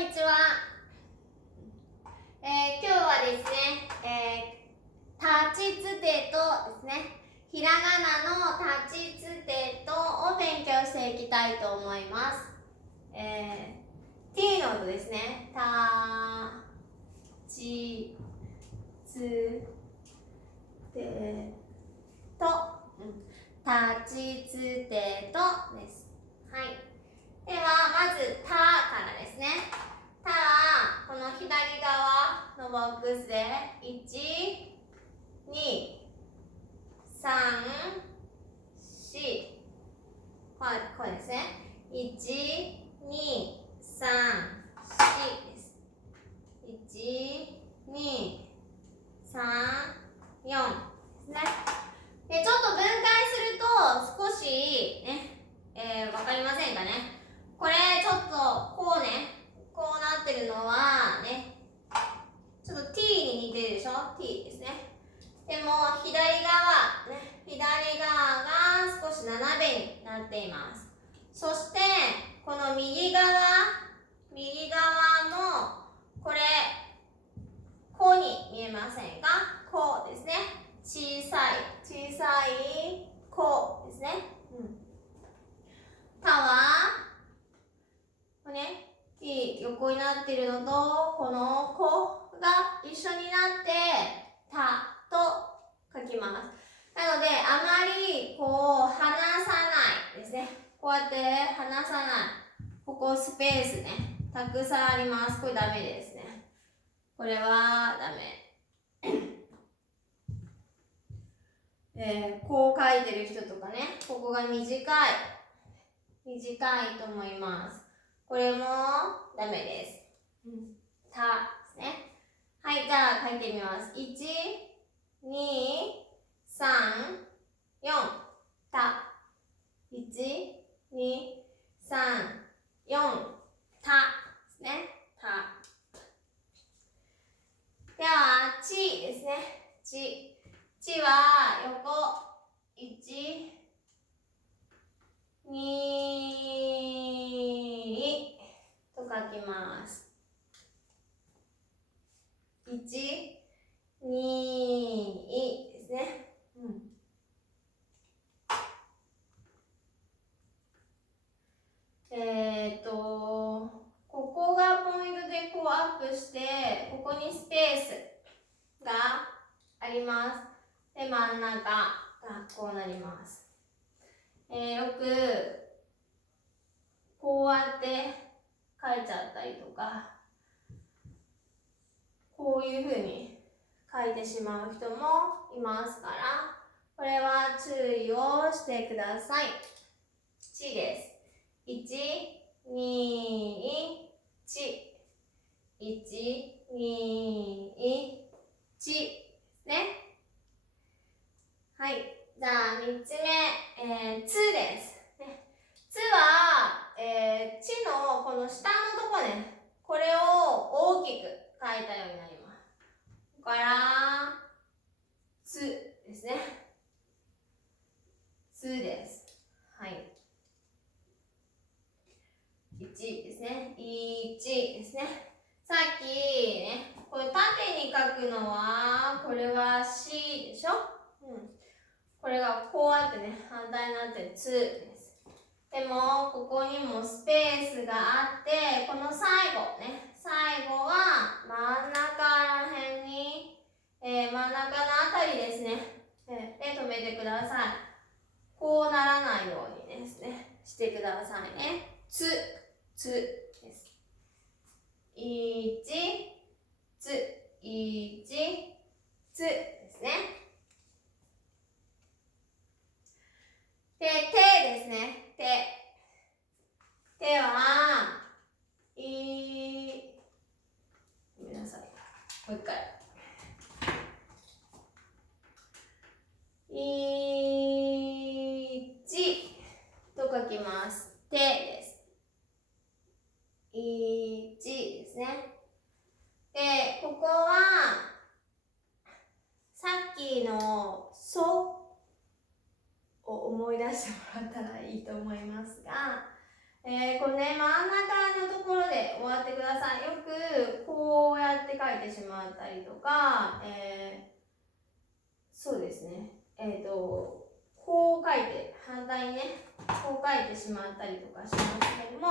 んにちは。今日はですね、立ちつてとですね、ひらがなの立ちつてとを勉強していきたいと思います。T の音ですね。たちつてと、立ちつてとです。はい。ではまず「た」からですね。「た」はこの左側のボックスで1、2、3、4、これですね。1、2、3、4です。1、2、3、4ですね。でちょっと分解すると少しね、わかりませんかね。これちょっとこうね、こうなってるのはね、ちょっと T に似てるでしょ。 T ですね。でも左側ね、左側が少し斜めになっています。そしてこの右側もこれこうに見えませんか。こうですね。小さいこうですね。たはこれね、T 横になっているのとこのこが一緒になってたと書きます。なのであまりこう離さないですね。こうやって離さない。ここスペースね、たくさんあります。これダメですね。これはダメ。こう書いてる人とかね、ここが短いと思います。これもダメです。たですね。はい、じゃあ書いてみます。1、2、3、4、た。1、2、3、4、たですね。た。では、ちですね。ちは横1、2と書きます。1、2ですね。ここがポイントでこうアップして、ここにスペースがあります。で、真ん中がこうなります。よくこうやって書いちゃったりとか、こういうふうに書いてしまう人もいますから、これは注意をしてください。ちです。1、2、ち。1、2、ちですね。はい。じゃあ3つ目、つです。つは、ちのこの下のとこね、これを大きく書いたようになります。だから、つですね。つです。はい。1ですね。1ですね。さっきね、これ縦に書くのは、これは C でしょ。これがこうやってね、反対になってつです。でも、ここにもスペースがあって、この最後ね、最後は真ん中ら辺に、真ん中のあたりですね、で止めてください。こうならないようにですね、してくださいね。つです。1、つ、1、つですね。で、手ですね。手は、ごめんなさい。もう一回。1と書きます。手です。1ですね。で、ここは、さっきのソを思い出してもらったらいいと思いますが、これね、真ん中のところで終終わってください。よくこうやって書いてしまったりとか、そうですね。こう書いて、反対にね、こう書いてしまったりとかしますけども、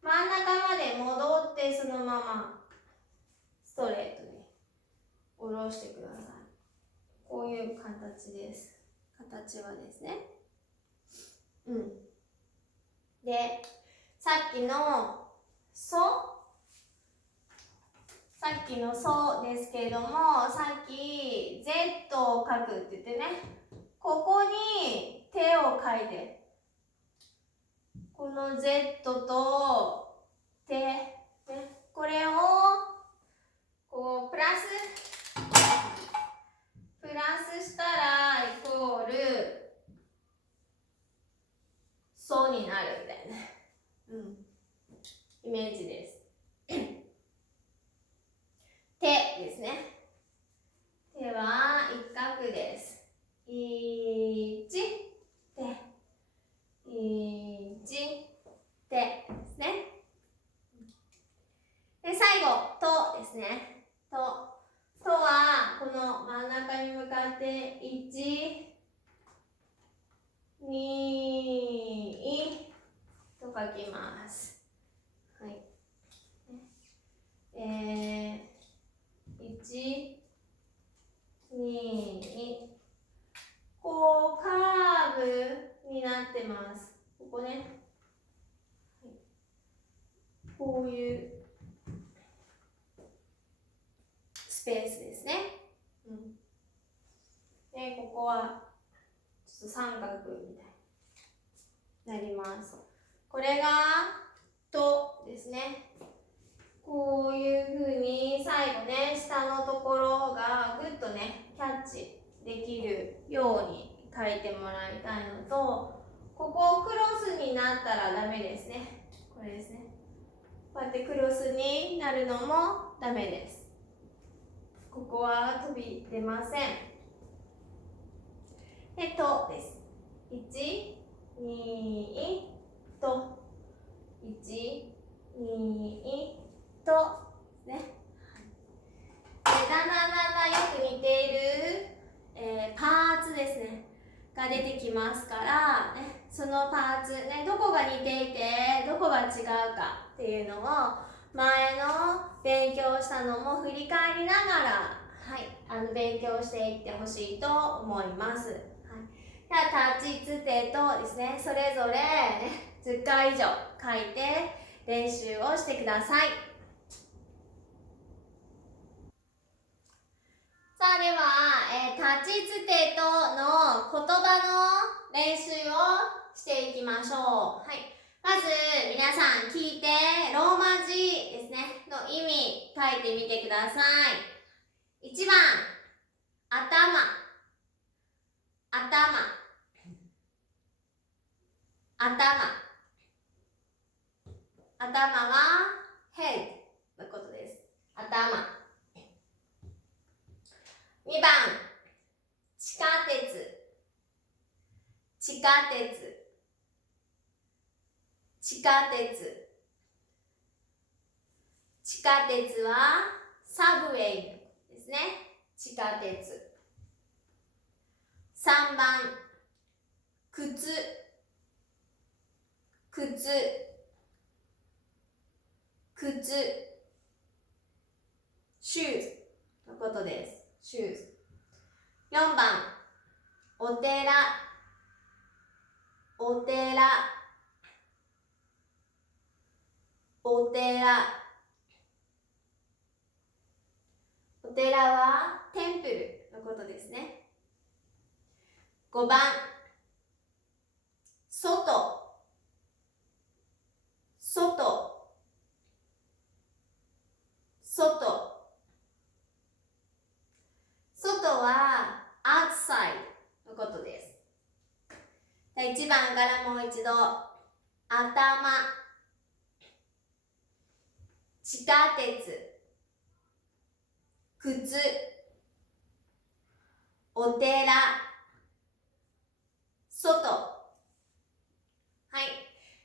真ん中まで戻ってそのままストレートに下ろしてください。こういう形です。形はですね。で、さっきのさっきのソですけれども、さっき Z を書くって言ってね、ここに手を書いて、この Z と手、ね、これをこうプラスしたらイコールソになるみたいな、イメージです。手ですね。手は一画です。1、手。1、手ですね。で、最後、とですね。とは、この真ん中に向かって、1、2と書きます。はい。1、2、こうカーブになってます。ここね。こういうスペースですね。で、ここはちょっと三角みたいになります。これがとですね。こういうふうに最後ね、下のところがぐっとね、キャッチできるように書いてもらいたいのと、ここクロスになったらダメですね。これですね。こうやってクロスになるのもダメです。ここは飛び出ません。で、とです。1、2、と。1、2、と。ね。だんだんよく似ている、パーツですね。が出てきますから、ね、そのパーツ、ね、どこが似ていて、どこが違うかっていうのを、前の勉強したのも振り返りながら、勉強していってほしいと思います。では、立ちつてとですね、それぞれ、ね、10回以上書いて練習をしてください。さあ、では、立ちつてとの言葉の練習をしていきましょう。まず、皆さん聞いて、ローマ字ですね、の意味書いてみてください。1番、頭。頭は head のことです。頭。2番、地下鉄。地下鉄はサブウェイですね。地下鉄。3番、靴。シューズのことです。シューズ。4番、お寺。お寺はテンプルのことですね。5番、外。外は outside のことです。1番からもう一度、頭、地下鉄、靴、お寺、外。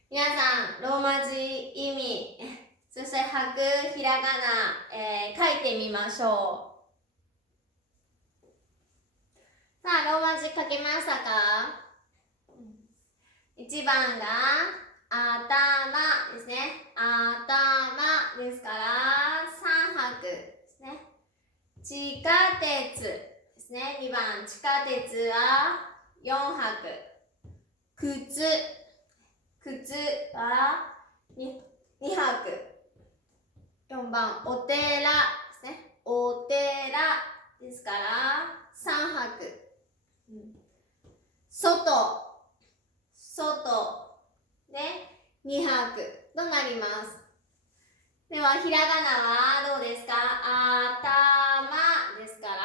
皆さん、ローマ字意味、そしして履くひらがな、書いてみましょう。さあ、ローマ字書けましたか？1番が頭ですね。頭ですから3拍ですね。地下鉄ですね。2番地下鉄は4拍。靴は 2拍。4番お寺ですね。お寺ですから3拍。外で2拍となります。ではひらがなはどうですか？頭ですから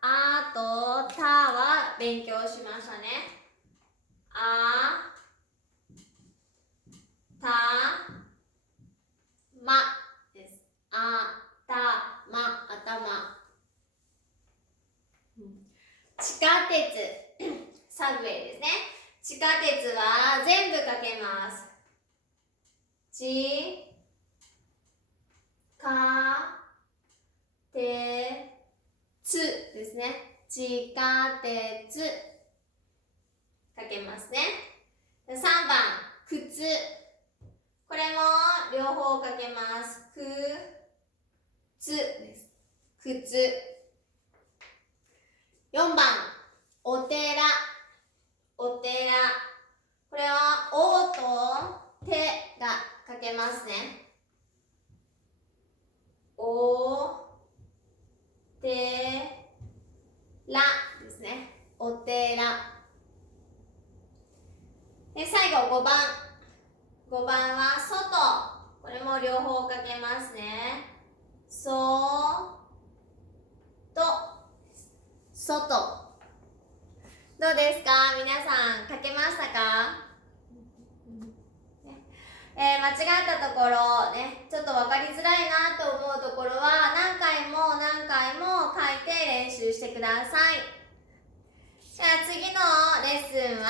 あとたは勉強しましたね。たまです。頭。地下鉄サブウェイですね。地下鉄は全部書けます。地下鉄ですね。地下鉄書けますね。3番靴、これも両方書けます。靴です。靴。4番お寺、これはおとてが書けますね。おてらですね。お寺。で、最後5番。5番は外。これも両方書けますね。外。どうですか？皆さん書けましたか？間違ったところね、ちょっと分かりづらいなと思うところは何回も書いて練習してください。じゃあ次のレッスンは、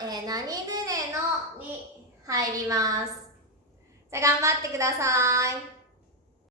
何ヌネのに入ります。じゃあ頑張ってください。